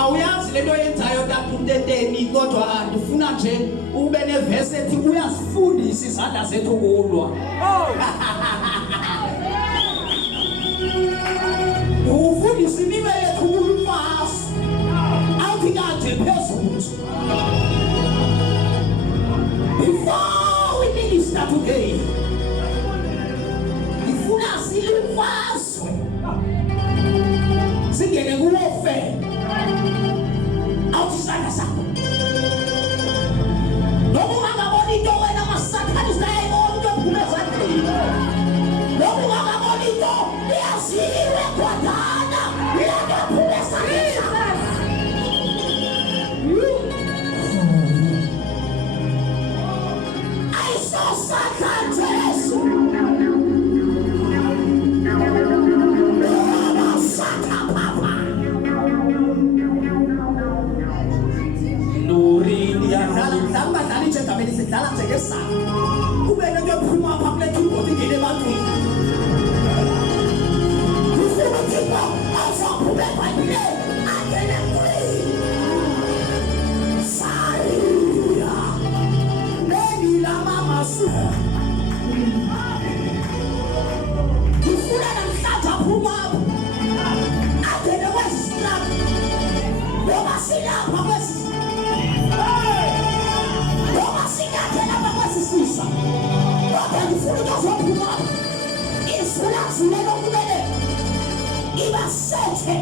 Awuyazi lento yenzayo tapunteteni kodwa ndifuna nje ube nevesi ethi uyasifundisa izandla zethu kulwa. Ufundisa imibe yethu kulufasi. Awuthi kade phezulu. Before we minister today, ndifuna silifaswe. Singene kulofe. Awuthi isandla sakho. Noma ungaboni into wena masathane sayayibona into ephuma ezandleni. Noma ungaboni into iyaziwe kwadana lento ephuma ezandleni. I saw Satan sidlala njengesana kube nento ephuma apha kule keyboard ingene ebantwini ufuna uthixo awuzaphume ebhayibhileni angene kuyo sayiya nengilamamasu ufuna namhlanje aphuma apha angene kwesisinapha ngoba silapha kwesi sisa ngoba ngifuna ukuzophuma isulazi lokumele ibasethe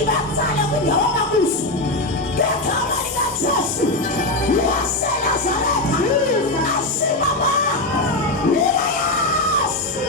ibatsala kwindawo abakuso ngegama likaJesu waseNazaretha asimama likayasi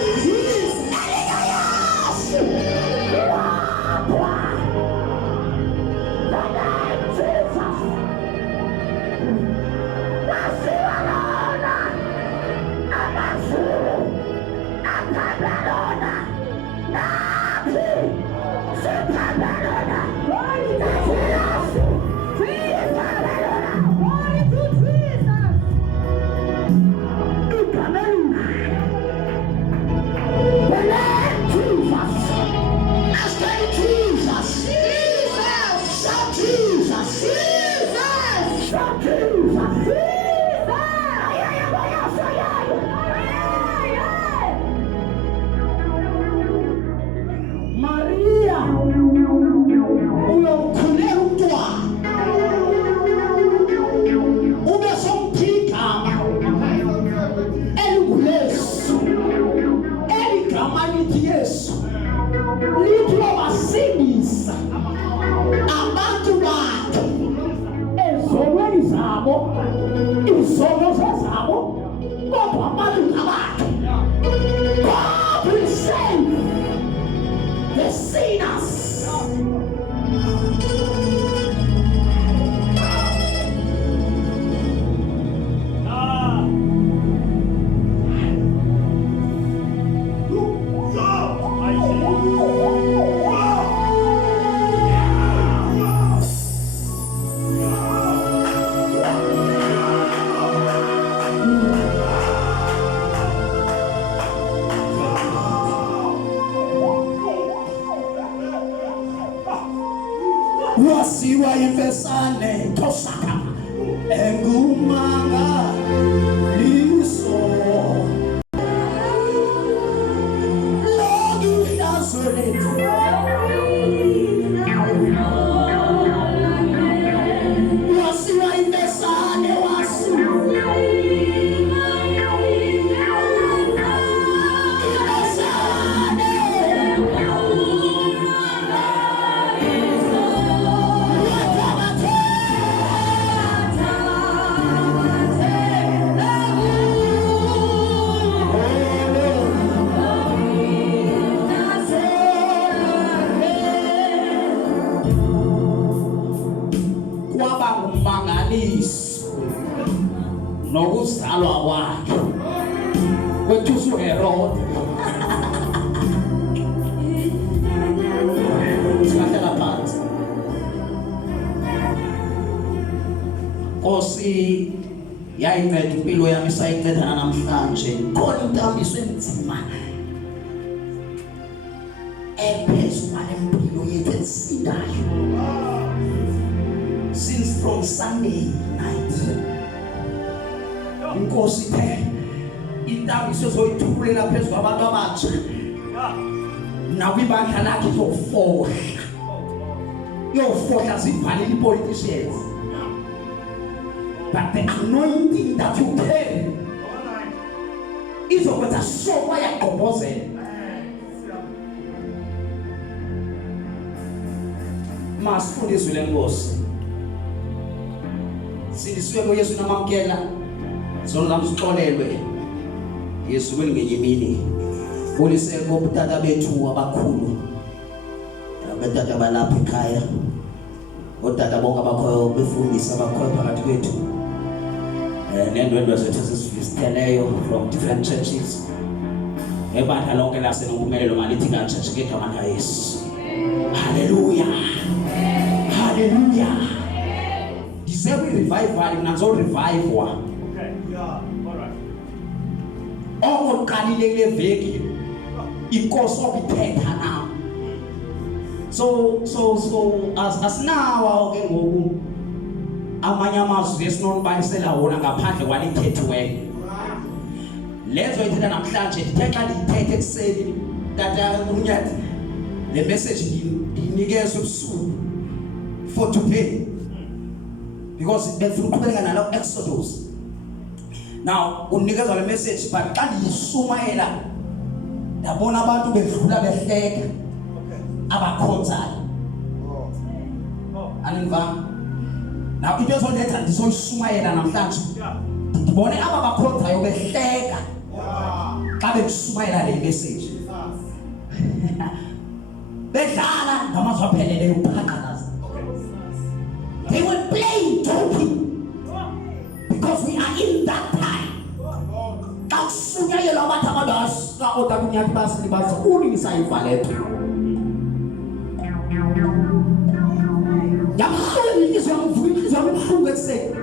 wasiwa imfesane tosaka engumanga liso logi yasoletu wasiwa imfesane wasu nokuzalwa kwakhe kwethusu Herod sikhathela phansi Nkosi yayinceda impilo yami sayinceda namhlanje khona intambiso enzima Since from Sunday night, inkosi the indawo isezoyithulela phezulu abantu abatsha nakwibandla lakhe yofohla zivalile i-politicians, but the anointing that you carry izokwenza sokwa yaqobozela. Masifundiswe le nkosi sindisiwe ngoYesu namamkela zona zamsixolelwe Yesu ngenye imini buliseko ubutata bethu abakhulu abantata balapha ekhaya otata bonke abakhoyo befundisa abakhoyo phakathi kwethu nendwendwe zethu esizivisteleyo from different churches ebandla lonke laseNompumelelo malithi ka-church ngegama likaYesu. Hallelujah. Hallelujah. Deserve revival nazo revival. Okay. Yeah. All right. Oqalile le veki inkosi obithetha now. So as now ke ngoku amanye amazwi esinonibalisela wona ngaphandle kwalithethiweyo. Lezo ithetha namhlanje ithetha lithethe ekuseni tata uNyathi the message nginikezwe ebusuku for today because befuna ukuqhubeka nalo Exodus. Now unikezwa le message but xa ngiyisumayela ndabona abantu bedlula behleka abakhonzayo. Aninva now into ezonetha ndizoyisumayela namhlanje ndibone aba bakhonzayo behleka xa bekusumayela le message. Bedlala ngamazwi apheleleyo uphaqalaza. They will play joking because we are in that time. Xa kusunyayelwa abantu abadasa oda kuNyathi basilibaza ulungisa ivaletho. Yamholi izamvulizo yamhluku ekuseni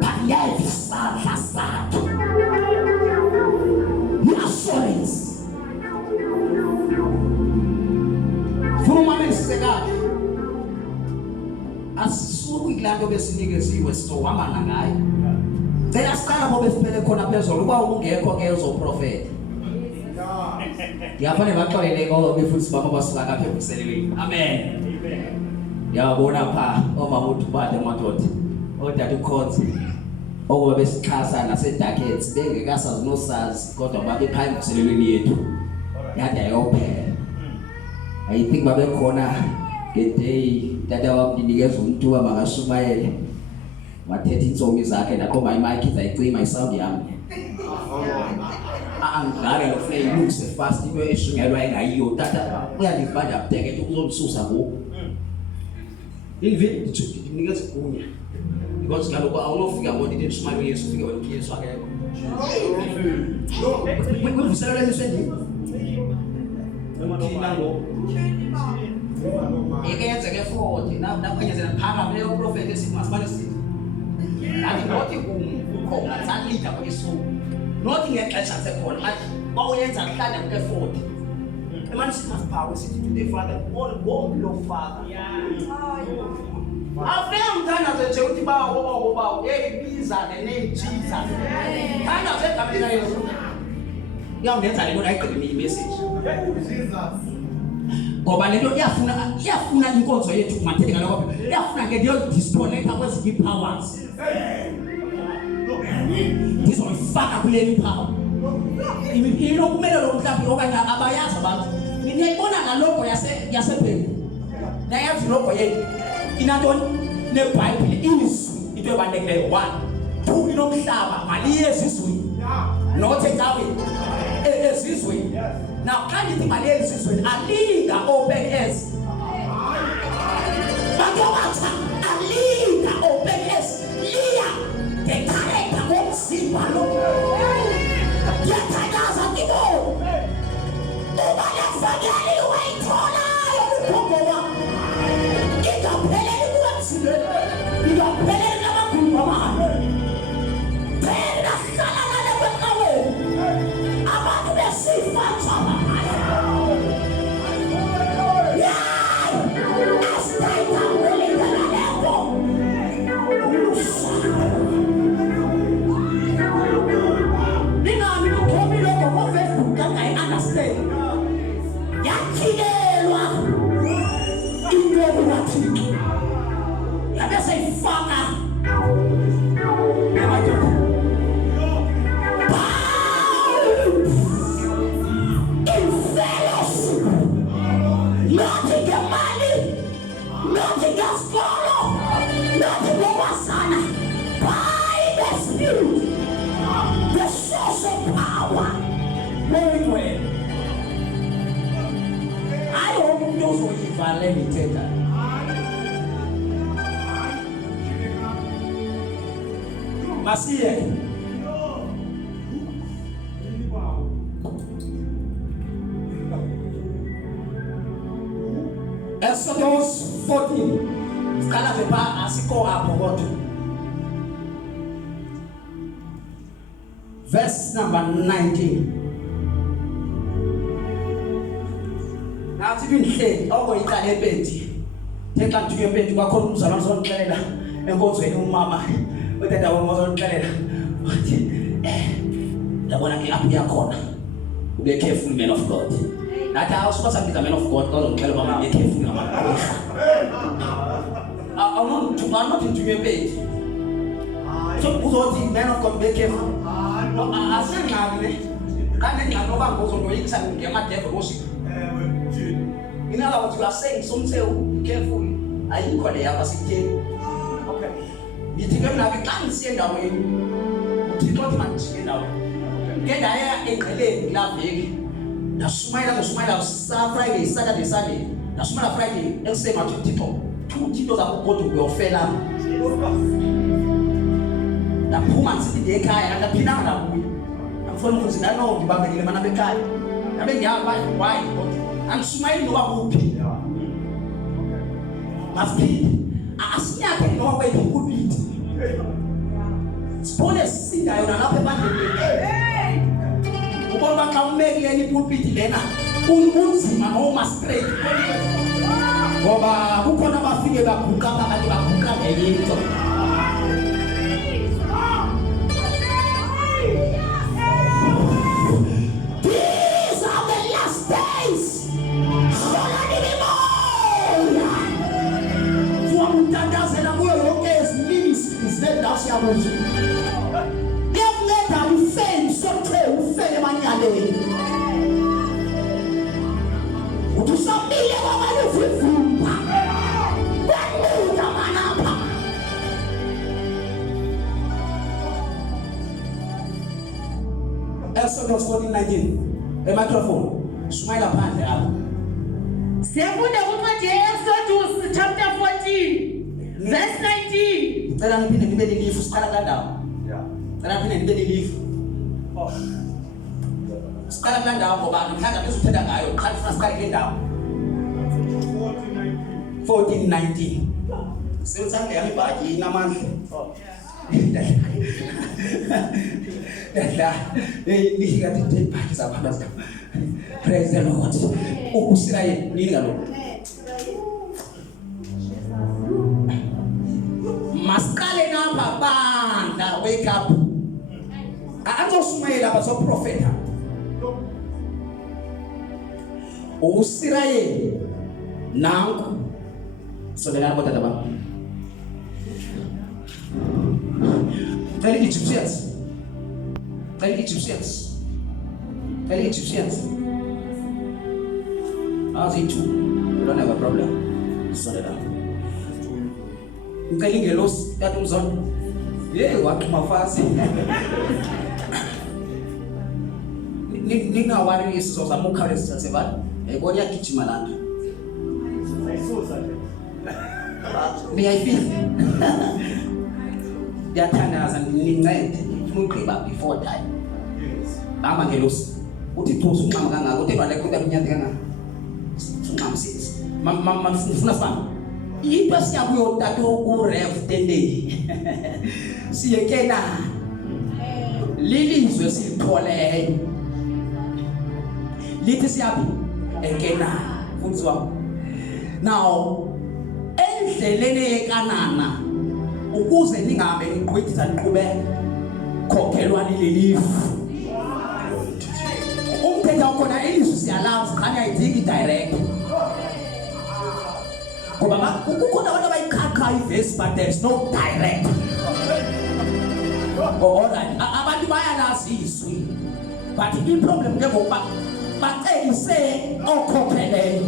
but yavisandla sakhe. Assurance. Fumane isekakhe asisuku ilanto besinikeziwe sizohamba ngayo. Cela siqala ngoba siphele khona phezulu uba ungekho ke uzoprofeta. Yafanele baxolele ngoba befundisi baba basuka lapha ebuselelweni. Amen. Yabona pha omama uthi bade madoda odade ukhonze okuba besixhasa naseDackets bengekasazi nosazi kodwa babe phaya ebuselelweni yethu yade ayophela. I think babe khona ngeday tata wami ndinikeza umuntu abakashumayele wathetha insomi zakhe ndaqomba imic izayicima isound yami. Angidlale lokufuna ilungise fast into eshunyelwa engayiyo tata uyalivanda abheke ukuzomsusa ngoku. Invite ndinikeza kunya because kaloku awunofika ngoba into eshumayelwe uYesu ufike wena uYesu akekho. Kuvuselelwa lesendini Ikenze ke 40 nakwenzela phaka leyo prophet esimasibale sithi nathi nothi ukhona sanlida kwesu nothi ngexesha sekhona manje bawuyenza kuhlala ke 40 emanje simasiphawu sithi to the father all bomb lo father afika mthanda nje uthi bawo hey biza the name Jesus thanda segamela Yesu yawungenza lento ayigcine imessage Jesus ngoba lento iyafuna inkonzo yethu kumatheka lokho iyafuna ke ndiyo disconnect kwezinye powers ndizoyifaka kule power ino kumele lo mhlawumbe okanye abayazi abantu niyayibona ngaloko yasephezulu nayazi lokho yethu inantoni neBhayibheli izwi into ebalulekileyo 1 2 inomhlaba maliyezizwi not ecaweni ezizweni. Now can you think about ezizweni alinga open as bakwacha alinga open as liya the character of Simalo yatakaza kibo ubale waithola yokugoba ikaphelele kuwamsile ikaphelele namakhulu amane phela sala abantu besifazana wena. Hayi umuntu ozoyivala ngithetha. Masiye. Exodus 14. Skala pepa asiko hapo wote. Verse number 19. Nathi binhle okoyiqala empedi. Theka nje empedi kwakhona umzalwane uzonixelela enkonzweni umama. Utata wami uzonixelela. Uthi yabona ke apho yakhona. Be careful man of God. Nathi awusiphatha ngiza man of God kodwa ngicela mama be careful ngama. I'm not into your page. So uzothi man of God be careful. No, asengqabile. Kanti ngqaba ngozonoyikisa ngemadeva worship. In other words, you are saying Somtsewu, be careful. Ayikho le yaba sitheni. Okay. Ngithi ke mina ke xa ngisiye endaweni. Uthixo uthi mandisiye endaweni. Ke ndaya engqeleni la veki. Ndasumayela Friday, Saturday, Sunday. Ndasumayela Friday ekusema uthixo. Uthixo zakugodwa uyofela. Ndaphuma nsithi ekhaya ndaphina ndabuya. Angifuna ukuthi ndano ngibambekile mana bekhaya. Ngabe ngiyaba why angisumayeli noba kuphi. Masiphinde asinyakhe noba kwethu kuphi. Sibone sisinda yona lapha ebandleni. Ubona xa umekile ipulpit lena unzima noma straight. Ngoba kukhona abafike baguqa abantu baguqa ngeyinto. These are the last days. Fuamutandazela kuyo yonke eziministries zedasyabuzo. Yemleta ufeni Somtsewu ufeni emanyaleni. Utusambile kwabaluvivumba. Kwamuda manapha. Exodus 14:19. A microphone. Smile phandle apha. Siyafunda kuncwadi Exodus chapter 14 verse 19. Ngicela niphinde nibe nilifu siqala kandawo. Ngicela niphinde nibe nilifu. Siqala kandawo ngoba mhlawumbe bezothetha ngayo qala ufuna siqale kandawo. 14:19. Senzange yami ibhaji inamandla. Nifika nje ibhaji zabantu. Praise the Lord. Ukusiraye nini ngalokho? Maskale namba banda wake up. Anzosumayela bazo profeta. Usiraye nanku. Sondela ngotata ba. Tell Egyptians. How's it too? You don't have a problem. Sort it out. Ngicela ingelosi yathi umzondo. Waqhuma fast. Ningawari isizozama ukukhalisa sevana. Yayibona yagijima lana. Ngiyayifisa. Ngiyathandaza ngincede ngigqiba before time. Baba ngelosi. Uthi thusa unqama kangaka uthi balekho eminyaka kangaka. Unqamsisi. Mama ufuna sibani? Into siyabuyo tato urev tendeni. Siyekena. Lilizwe siliphole. Lithi siyabi ekena kunzwa. Now endleleni ekanana ukuze ningabe niqhwithisa niqhubeka khokhelwa lelifu. Umphetha khona ilizwe siyalazi khanya ayidingi direct. Ngoba kukhona abantu abayikhakha ivesi but there is no direct. Alright, abantu bayalazi izwi. But i-problem ke ngoba bacekise okhokheleyo.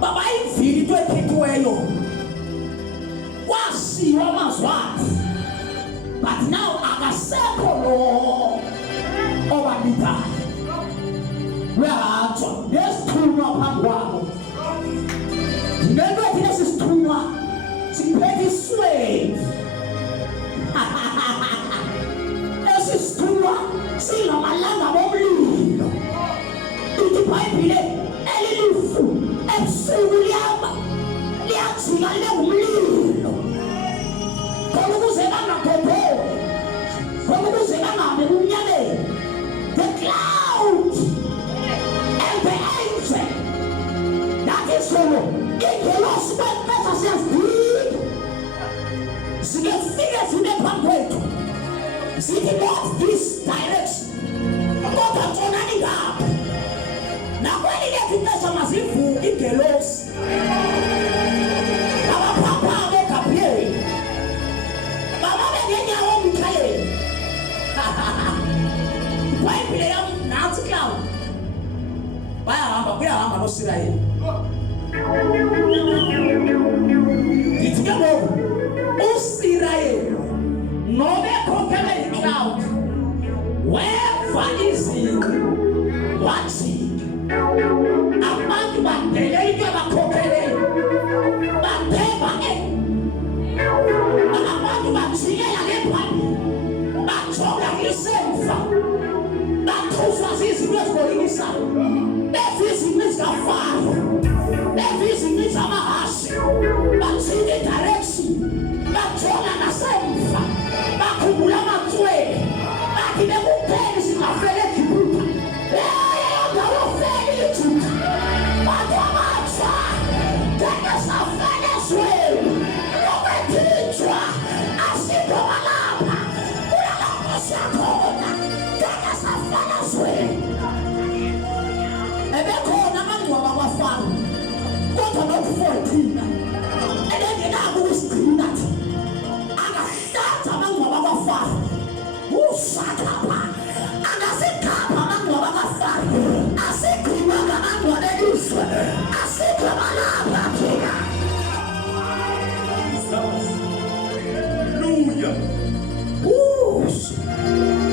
Baba ivili into ephithiweyo. Wasiwa amazwi. But now akasekho lo oba lidala uyahatswa nesithunywa phambi kwabo ndinento ethi lesi sithunywa siphethe isweti esi sithunywa singamalanga bomlilo ithi iBhayibhile elilifu ebusuku liyajika libe ngumlilo khona ukuze bangaphephe khona ukuze bangabe kumnyameni the cloud and the angel that is so ingelosi kwempetha siyazidika zingefike zibe phambi kwethu zithi not this direction kodwa ntshonani ngapha nakweli lethu ixesha mazivuke ingelosi abaphapha beGabriel bababe ngenyawo umkhaleni iBhayibhile yam nathi cloud kuyahamba noSirayeli ndithi ke ngoku uSirayeli nobe khokhela icloud weva izinto wathi abantu badele into abakhokheleyo bathemba abantu bajikela ngephambili bajonga ngesemva bathuswa zizinto ezibolikisayo beva izinto ezingafani beva izinto ezamahashe bajika idirection bajonga nasemva bakhumbula amatswele bathi bekupheli singafele eGibhithe ngawofeli eJuda bathi abatsha ngeke safele ezweni lokwethijwa asikho balapha kulalapho siyakhona ngeke safele ezweni ebekhona amangcwaba kwafana kodwa nokufothina ebengenako ukusigcina angahlanza amangcwaba kwafana usakhapha angasikhapha amangcwaba kwafana asigcina ngamangcwaba elizwe asikho balapha thina Hallelujah.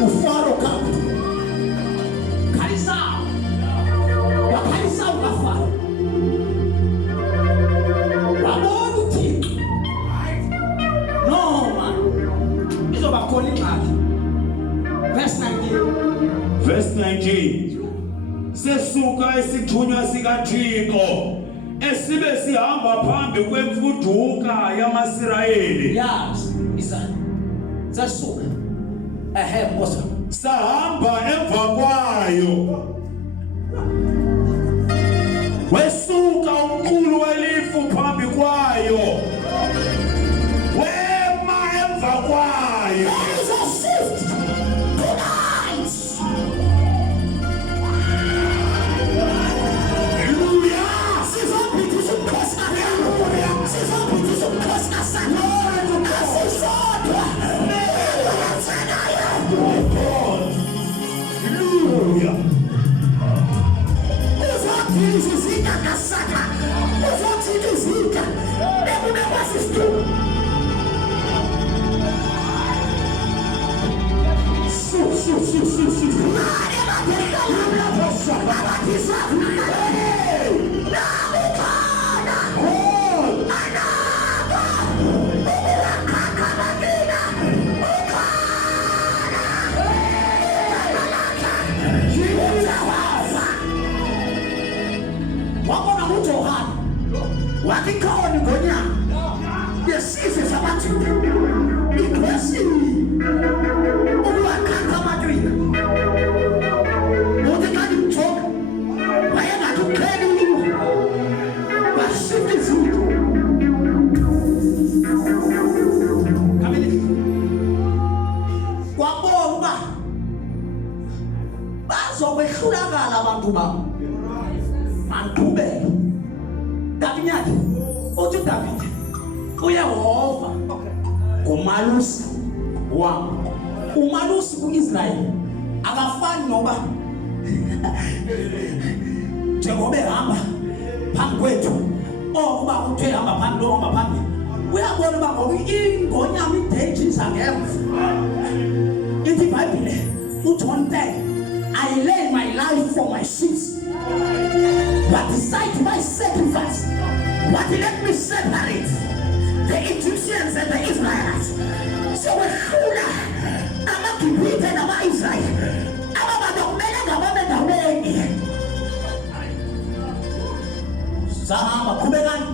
ufaro kapha khalisa ukafana wabona uThixo noma izoba khona ingxaki Verse 19. Sesuka isithunywa sikaThixo esibe sihamba phambi kwemfuduka yamaSirayeli. Yes, sesuka Mose Sahamba emva kwayo. Wesuka umqulu welifu phambi kwayo. Wema emva kwayo. there is a shift tonight. Hallelujah. Sizophithi sumkhosi hallelujah. Sizophithi sumkhosi asana. Asisodwa. Hallelujah. Uzothi izizika ngasaka. Uzothi izizika. Nebunebasistu. Wabona uJohane wathi khona ngonyaka yesizwe sabathile igwesini ukuwakhatha amatwina uthi xa ndimjonga wayengathi uqhele uliwa washift izinto kwabona uba bazokwehlulakala abantu bam mandqhubeke kabinyaki uthi uDavide uyehova ngumalusi wam umalusi kuIsrayeli akafani noba njengoba ehamba phambi kwethu okuba kuthiwe hamba phambili ohamba phambili uyabona uba ngoku ingonyama idejisa ngemva ithi iBhayibhile uJohn 10 for my sins. What decide my sacrifice? What let me separate the Egyptians and the Israelites? So we shula amakibite na Israel. Ababadomela ngabamenda wengi. Sahaba kubegelani.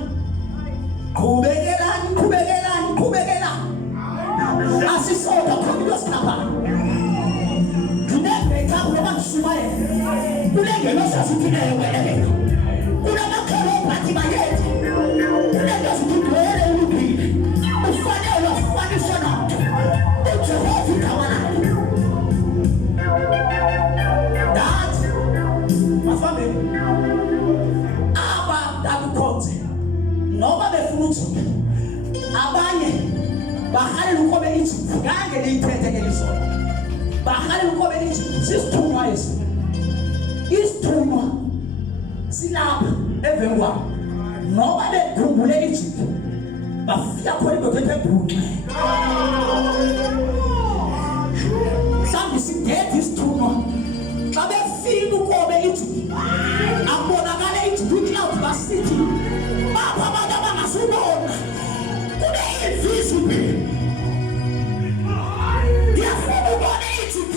Asisoda kubilos kapa. Dunebe kabu wakushumaye. Ulenge nosa sikine wewe. Una makaro pati bayeti. Ulenge sikituele ulubi. Ufane sana. Uchohofi kawana. That my family. Aba dabukonze. Noma befunuthi. Abanye bahali lukobe Egypt. Gange liyithethe ngelizolo. Bahali lukobe Egypt. Sisithumwa esi. Isithumwa silapha evengwa. Noma bekhumbule Egypt. Bafika khona bephethe ibhunqa. Mhlawumbe sidethe isithumwa. Xa befika ukobe Egypt. Akubonakala Egypt ucloud basithi. Bapha abantu abangasibona. Kube invisible. Ngiyafuna ukubona Egypt.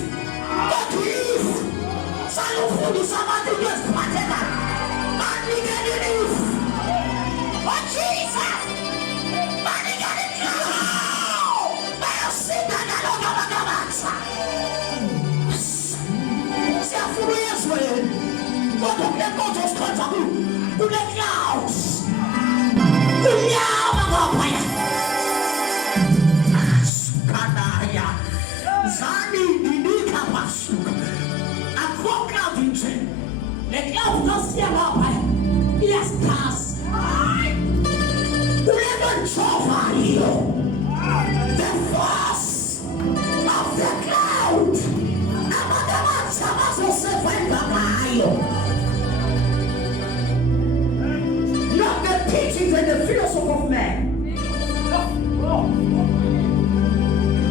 Kodwa if salufundisa abantu ngeziphatheka. Banikele if. Oh Jesus! Banikele now! Bayasika nalokho abakabatha. Siyafuna uyezwela. Kodwa kule nkonzo sikhonza kule clouds. Kunyama ngaphaya. Kanaya. Zani dinika pasuka. Akho cloud nje. Le cloud nasiya ngaphaya. Iyasikhasa. Kulento njova iyo. The force of the cloud. Abantu abatsha bazosebenza ngayo. Not the teachings and the philosophy of man.